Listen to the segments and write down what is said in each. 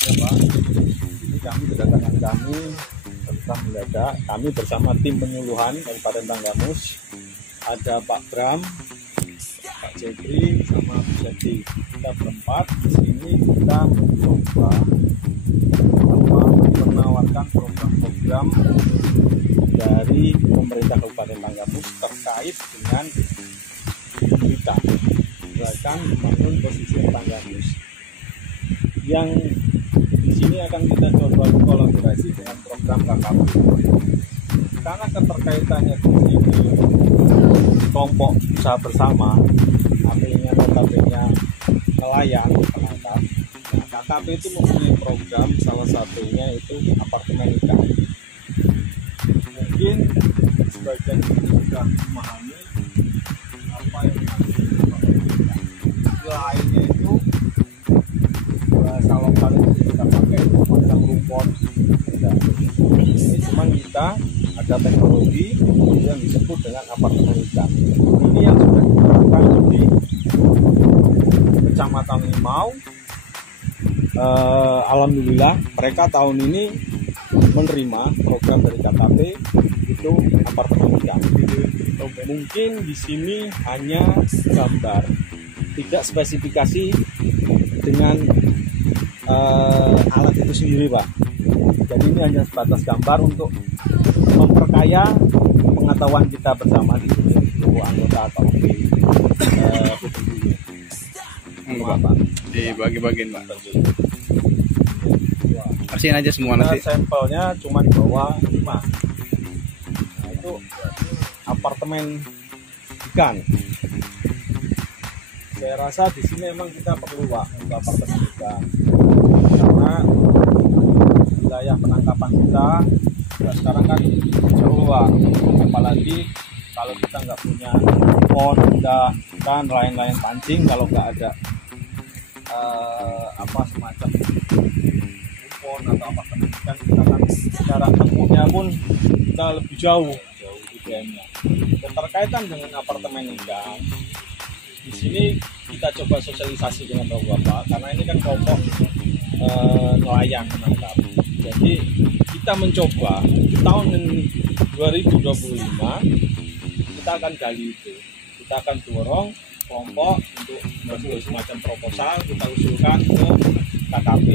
ya Pak. Ini kami kedatangan kami tentang mendadak. Kami bersama tim penyuluhan Kabupaten Tanggamus. Ada Pak Bram, Pak Jepri, sama Bu Seti. Kita berempat di sini kita mencoba menawarkan program-program dari pemerintah Kabupaten Tanggamus terkait dengan kita gerakan membangun posisi Tanggamus. Yang di sini akan kita coba kolaborasi dengan program KKP. Karena keterkaitannya di sini kelompok usaha bersama, artinya notabene nelayan penangkap. Nah, KKP itu mempunyai program, salah satunya itu apartemen ikan. Mungkin sebagian sudah memahami apa yang dimaksud apartemen ikan. Lainnya itu bahasa lokal itu kita pakai macam rumput. Ini cuma kita ada teknologi yang disebut dengan apartemen ikan. Ini yang sudah diterapkan di Kecamatan Limau. Alhamdulillah mereka tahun ini menerima program dari KKP itu apartemen ikan. Mungkin di sini hanya gambar, tidak spesifikasi dengan alat itu sendiri Pak. Jadi ini hanya sebatas gambar untuk memperkaya pengetahuan kita bersama di seluruh anggota atau Pak, dibagi-bagiin Pak. Kasihin aja semua nanti. Sampelnya cuma bawa 5. Nah itu apartemen ikan. Saya rasa di sini memang kita perlu Pak untuk apartemen ikan. Karena wilayah penangkapan kita sekarang kan jauh Pak. Apalagi kalau kita nggak punya pon, kan lain-lain pancing, kalau nggak ada semacam pon atau apartemen ikan, kita kan secara tempuhnya pun kita lebih jauh UGM-nya. Dan terkaitan dengan apartemen ikan, di sini kita coba sosialisasi dengan Bapak, karena ini kan kelompok nelayan menangkap. Jadi kita mencoba di tahun 2025 kita akan gali itu, kita akan dorong kelompok untuk membuat semacam proposal, kita usulkan ke KKP.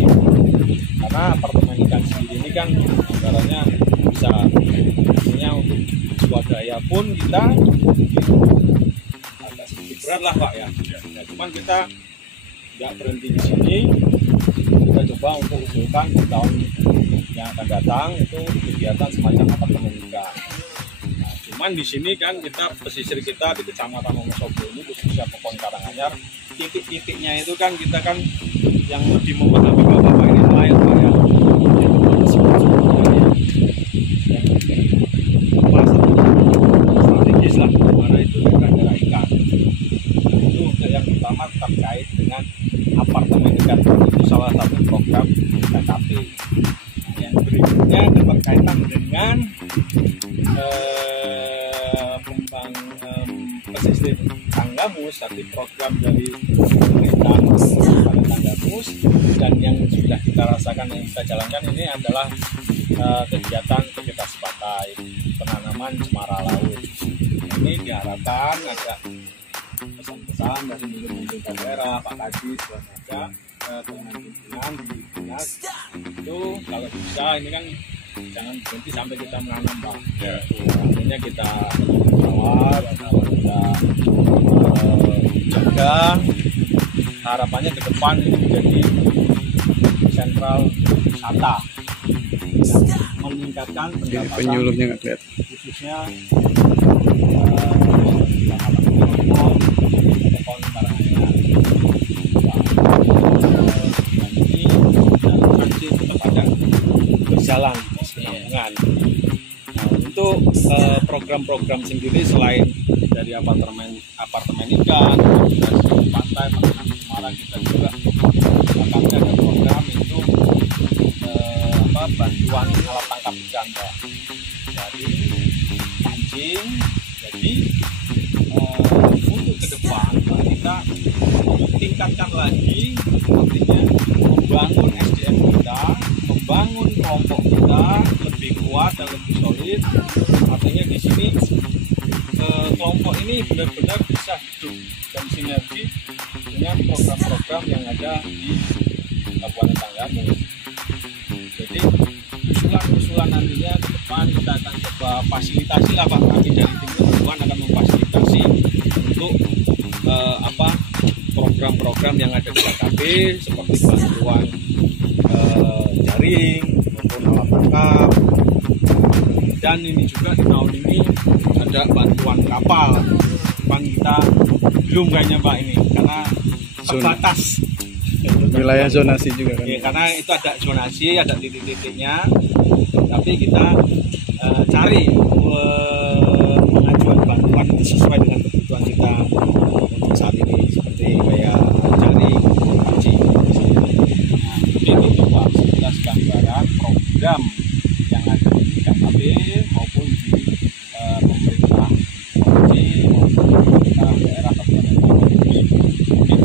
Karena apartemen ikan sendiri ini kan anggarannya bisa, artinya untuk swadaya pun kita agak sedikit berat lah Pak ya. Ya cuman kita nggak berhenti di sini, kita coba untuk usulkan di tahun yang akan datang itu kegiatan semacam apartemen ikan. Nah, cuman di sini kan kita pesisir kita di Kecamatan Wonosobo ini khususnya Pekon Karanganyar, titik-titiknya itu kan kita kan yang lebih memahami Bapak ini nelayan Pak ya. Strategis lah, mana itu daerah ikan. Nah, itu yang pertama terkait dengan apartemen ikan, itu salah satu program KKP. Nah, yang berikutnya berkaitan dengan pesisir Tanggamus, tapi program dari pemerintah Tanggamus, dan yang sudah kita rasakan, yang kita jalankan ini adalah kegiatan vegetasi pantai, penanaman cemara laut. Ini diharapkan ada pesan-pesan dari pemerintah daerah, Pak Kadis, dan ada dengan pimpinan di dinas itu kalau bisa ini kan jangan berhenti sampai kita menanam Pak. Artinya kita rawat, kita jaga. Harapannya ke depan ini menjadi sentral wisata yang meningkatkan pendapatan. Penyuluhnya nggak kelihatan. Khususnya berjalan kesinambungan. Nah, untuk program-program sendiri selain dari apartemen ikan, pantai, makanan Semarang, kita juga akan ada program itu bantuan alat tangkap ikan Pak. Jadi pancing, jadi untuk ke depan kita tingkatkan lagi, artinya membangun SDM kita, membangun kelompok kita lebih kuat dan lebih solid. Artinya di sini kelompok ini benar-benar bisa hidup dan sinergi dengan program-program yang ada di Kabupaten Tanggamus. Jadi usulan-usulan nantinya ke depan kita akan coba fasilitasi lah Pak, kami dari tim kebutuhan akan memfasilitasi untuk program-program yang ada di KKP seperti bantuan jaring maupun alat tangkap, dan ini juga di tahun ini ada bantuan kapal. Depan kita belum kayaknya Pak ini karena terbatas. Wilayah zonasi juga kan. Ya, karena itu ada zonasi, ada titik-titiknya, tapi kita cari pengajuan bantuan itu sesuai dengan kebutuhan kita untuk saat ini, seperti kayak jaring, kunci. Nah, ini coba sekilas gambaran program yang ada di KKP maupun di pemerintah provinsi maupun pemerintah daerah Kabupaten Tanggamus.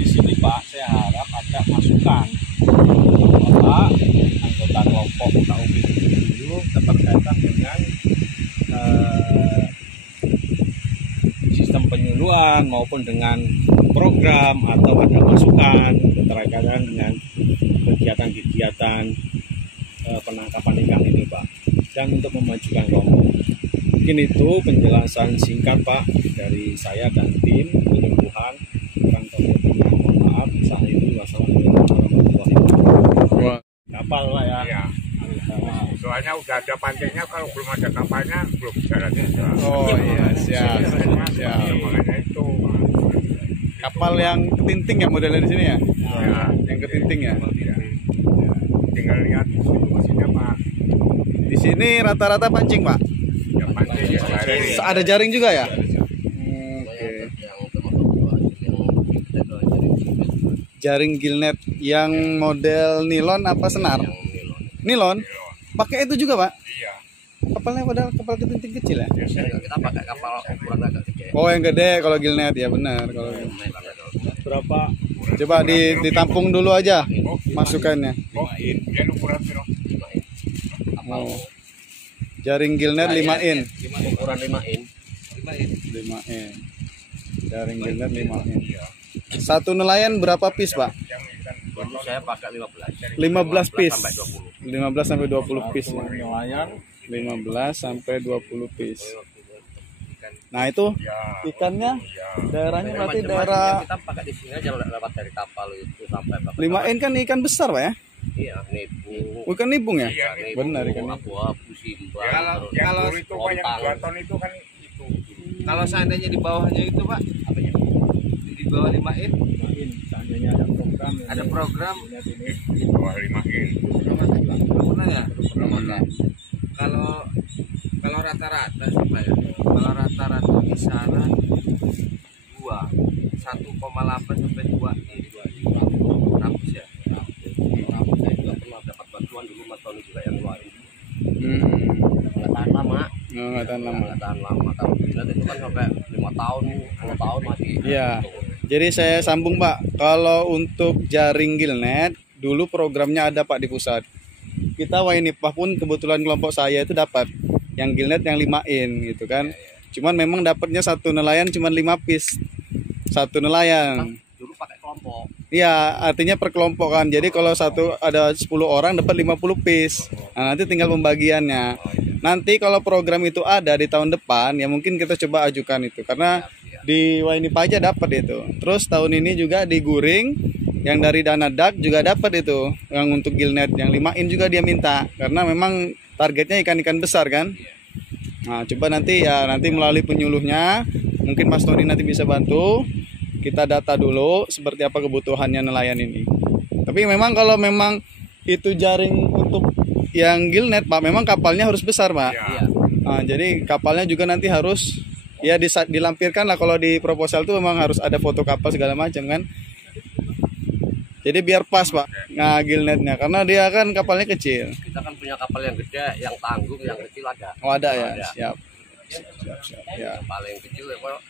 Di sini Pak, saya harap ada masukan Bapak anggota kelompok KUB dulu berkaitan dengan sistem penyuluhan maupun dengan program, atau ada masukan berkaitan dengan kegiatan-kegiatan penangkapan ikan ini Pak, dan untuk memajukan kelompok. Mungkin itu penjelasan singkat Pak dari saya dan tim penyembuhan. Kurang lebihnya mohon maaf. Saat itu wassalamualaikum warahmatullahi wabarakatuh. Kapal Pak ya. Iya. Soalnya udah ada pancingnya, kalau belum ada kapalnya belum jalan juga. Oh iya, siap. Makanya itu. Kapal yang ketinting ya modelnya di sini ya? Ya, Yang ketinting ya? iya. Tinggal lihat situasinya Pak. Di sini rata-rata pancing Pak. Ya pancing ya jaring. Ada jaring juga ya? Jaring gillnet yang model nilon apa senar? Nilon? Pakai itu juga Pak? Iya. Kapalnya padahal kapal ketinting kecil ya? Kita pakai kapal ukuran agak gede. Oh yang gede kalau gillnet ya benar. Kalau Berapa? coba ditampung dulu aja masukannya. Oh, dia ukuran piro? Oh. Jaring gillnet 5 in. Ukuran 5 in. 5 in. Jaring gillnet 5 in. Satu nelayan berapa piece Pak? Dulu saya pakai 15. 15 piece. Sampai 20. 15 sampai 20 piece. Ya. Nelayan 15 sampai 20 piece. Nah itu Ya. ikannya daerahnya berarti Macam-macam daerah kita pakai di sini aja lewat dari kapal itu sampai berapa? 5 in kan ikan besar Pak ya? Iya, nipu. Bukan nibung ya? Iya, Nipu, Benar ikan nibung. abu-abu, simbang. Ya, kalau terus yang dulu itu Pak, yang lontang. 2 ton itu kan itu. Kalau seandainya di bawahnya itu Pak, Apanya? di bawah 5 in seandainya ada program yang ada program lihat ini Di bawah 5 in. belum pernah ya? Belum ada. Kalau rata-rata sih Pak ya, kalau rata-rata kisaran 1,8 sampai 2 in. Rapis ya? Saya juga pernah dapat bantuan dulu Mas Tony juga yang ngeluarin. Nggak tahan lama. Nggak tahan lama. Nggak tahan lama. Kalau gila itu kan sampai 5 tahun, 10 tahun masih. Iya. Jadi saya sambung Pak. Kalau untuk jaring gillnet dulu programnya ada Pak di pusat. Kita Wainipah pun kebetulan kelompok saya itu dapat yang gillnet yang 5 in gitu kan. Cuman memang dapatnya satu nelayan cuman 5 piece. Satu nelayan. Dulu pakai kelompok. Iya, artinya per kelompok kan. Jadi kalau satu ada 10 orang dapat 50 piece. Nah, nanti tinggal pembagiannya. Nanti kalau program itu ada di tahun depan, ya mungkin kita coba ajukan itu. Karena di Wainipah aja dapat itu. Terus tahun ini juga di Guring yang dari dana DAK juga dapat itu. Yang untuk gillnet yang 5 in juga dia minta. Karena memang targetnya ikan-ikan besar kan. Nah, coba nanti melalui penyuluhnya, mungkin Mas Tony nanti bisa bantu. Kita data dulu seperti apa kebutuhannya nelayan ini. Tapi memang kalau memang itu jaring untuk yang gillnet Pak, memang kapalnya harus besar Pak. Iya. Nah, jadi kapalnya juga nanti harus ya dilampirkan lah, kalau di proposal itu memang harus ada foto kapal segala macam kan. Jadi biar pas Pak, nah gillnetnya, karena dia kan kapalnya kecil. Kita kan punya kapal yang gede, yang tanggung, yang kecil ada. Oh ada ya, Ada. siap. Ya. Yang paling kecil ya Pak,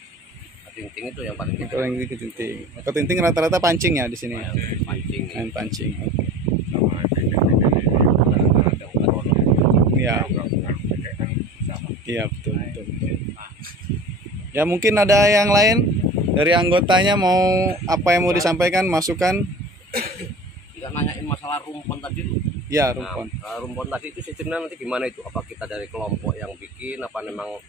di ketinting itu yang paling kita Paling ketinting. Ketinting rata-rata pancing ya di sini. Ya? pancing. Main pancing. Oke. sama ada ular Iya. kalau gede kan sama. Iya betul, betul, betul. Ya mungkin ada yang lain dari anggotanya mau apa yang mau disampaikan, masukan? Tidak nanyain masalah rumpon tadi tuh. Ya Nah, rumpon. rumpon tadi itu sistemnya nanti gimana itu? Apa kita dari kelompok yang bikin? Apa memang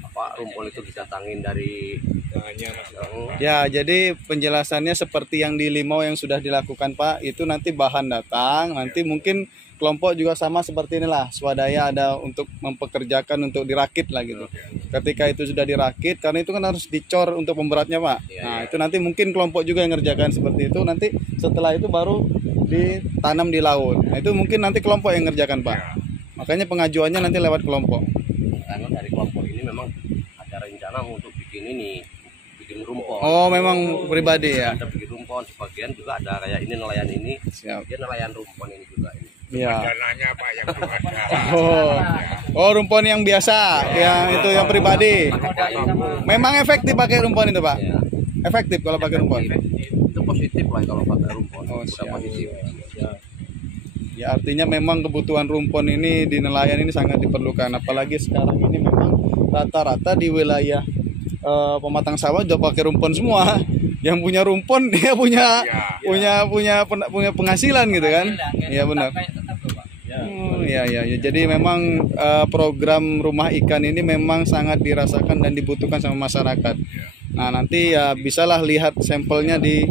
apa rumpon itu didatangin dari hanya mas Ya jadi penjelasannya seperti yang di Limau yang sudah dilakukan Pak, itu nanti bahan datang, nanti mungkin kelompok juga sama seperti inilah, swadaya ada untuk mempekerjakan untuk dirakit lah gitu. Ketika itu sudah dirakit, karena itu kan harus dicor untuk pemberatnya Pak. Nah itu nanti mungkin kelompok juga yang ngerjakan seperti itu, nanti setelah itu baru ditanam di laut. Nah itu mungkin nanti kelompok yang ngerjakan Pak. Makanya pengajuannya nanti lewat kelompok. karena dari kelompok ini memang ada rencana untuk bikin ini, bikin rumpon. Oh memang pribadi ya. Ada bikin rumpon, sebagian juga ada kayak ini nelayan ini, Siap. dia nelayan rumpon ini juga ini. Ya. Dananya Pak yang belum ada. Oh rumpon yang biasa, yang itu yang pribadi. Memang efektif pakai rumpon itu Pak. Ya, Efektif kalau pakai rumpon. itu positif lah kalau pakai rumpon. Oh, Udah siap. positif. Ya artinya memang kebutuhan rumpon ini di nelayan ini sangat diperlukan. Apalagi sekarang ini memang rata-rata di wilayah pematang sawah udah pakai rumpon semua. Yang punya rumpon dia punya penghasilan gitu kan? Iya benar. Oh, iya. Jadi memang program rumah ikan ini memang sangat dirasakan dan dibutuhkan sama masyarakat. Nah nanti ya bisalah lihat sampelnya di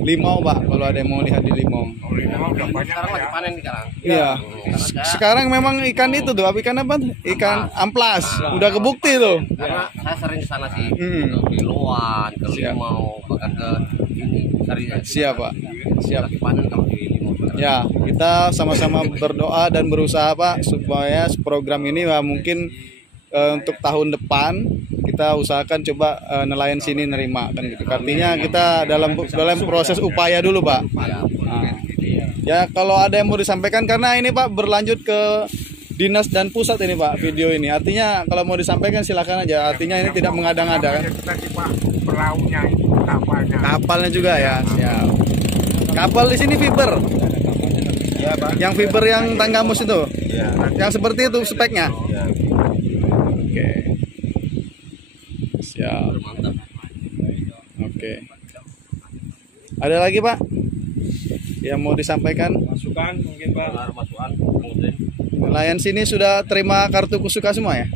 Limau Pak, kalau ada yang mau lihat di Limau. Oleh memang udah banyak Sekarang lagi ya. panen sekarang. Iya. Sekarang memang ikan itu tuh, ikan apa? Ikan amplas. Udah kebukti tuh. Karena saya sering ke sana sih, Hmm. ke Kiloan, ke Siap. Limau, bahkan ke ini, sering Siap Pak. Siap. lagi panen kalau di Limau sekarang. Ya, kita sama-sama berdoa dan berusaha Pak supaya program ini mungkin untuk tahun depan kita usahakan coba nelayan sini nerima kan gitu. Artinya kita dalam proses upaya dulu Pak. Nah, ya kalau ada yang mau disampaikan karena ini Pak berlanjut ke dinas dan pusat ini Pak video ini. Artinya kalau mau disampaikan silakan aja. Artinya ini tidak mengada-ngada kan. Itu tadi Pak, perahunya itu kapalnya. Kapalnya juga ya, siap. Kapal di sini fiber. ya Pak Yang fiber yang tanggamus itu. ya Yang seperti itu speknya. ya Oke. Siap. Mantap. Oke. Ada lagi Pak yang mau disampaikan? masukan mungkin Pak Pengaruh masukan, kemudian Nelayan sini sudah terima kartu kusuka semua ya?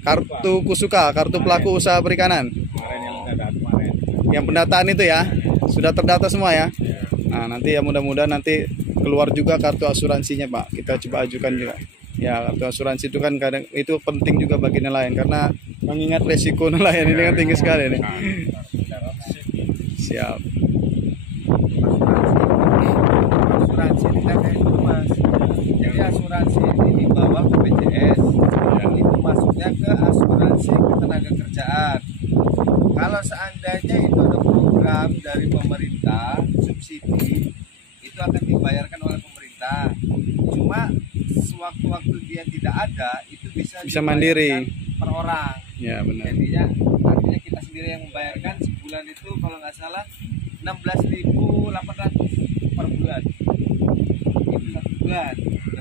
Kartu kusuka, kartu pelaku usaha perikanan. kemarin yang pendataan kemarin Yang pendataan itu ya, sudah terdata semua ya? Nah nanti ya mudah-mudahan nanti keluar juga kartu asuransinya Pak. Kita coba ajukan juga. Ya kartu asuransi itu kan kadang itu penting juga bagi nelayan karena mengingat resiko nelayan ini kan tinggi sekali nih. Siap. Asuransi tidak kayak itu mas, jadi asuransi ini di bawah BPJS yang itu masuknya ke asuransi ketenagakerjaan. Kalau seandainya itu ada program dari pemerintah subsidi, itu akan dibayarkan oleh pemerintah. Cuma sewaktu-waktu dia tidak ada, itu bisa mandiri. dibayarkan per orang. Ya benar. Jadinya artinya kita sendiri yang membayarkan sebulan itu kalau nggak salah 16.800 per bulan. Itu satu bulan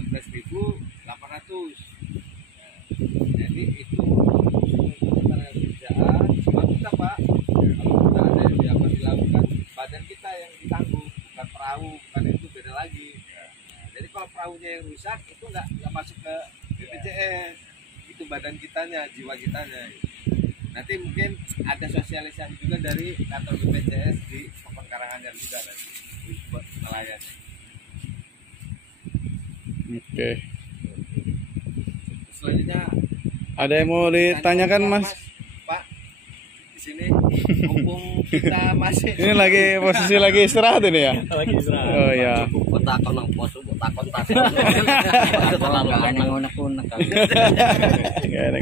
16.800. Jadi itu tenaga kerjaan cuma kita Pak. Kalau kita ada yang dapat dilakukan badan kita yang ditanggung, bukan perahu, bukan itu beda lagi. Jadi kalau perahunya yang rusak itu nggak masuk ke BPJS. Itu badan kitanya, jiwa kitanya. Nanti mungkin ada sosialisasi juga dari kantor BPJS di Karanganyar juga nanti buat nelayan. Oke. Selanjutnya Ada yang mau ditanyakan Mas? Pak, di sini mumpung kita masih Ini lagi posisi lagi istirahat ini ya? lagi istirahat Oh ya. buat takon nang pos, buat takon. Terlalu unek-unek. Gak ada.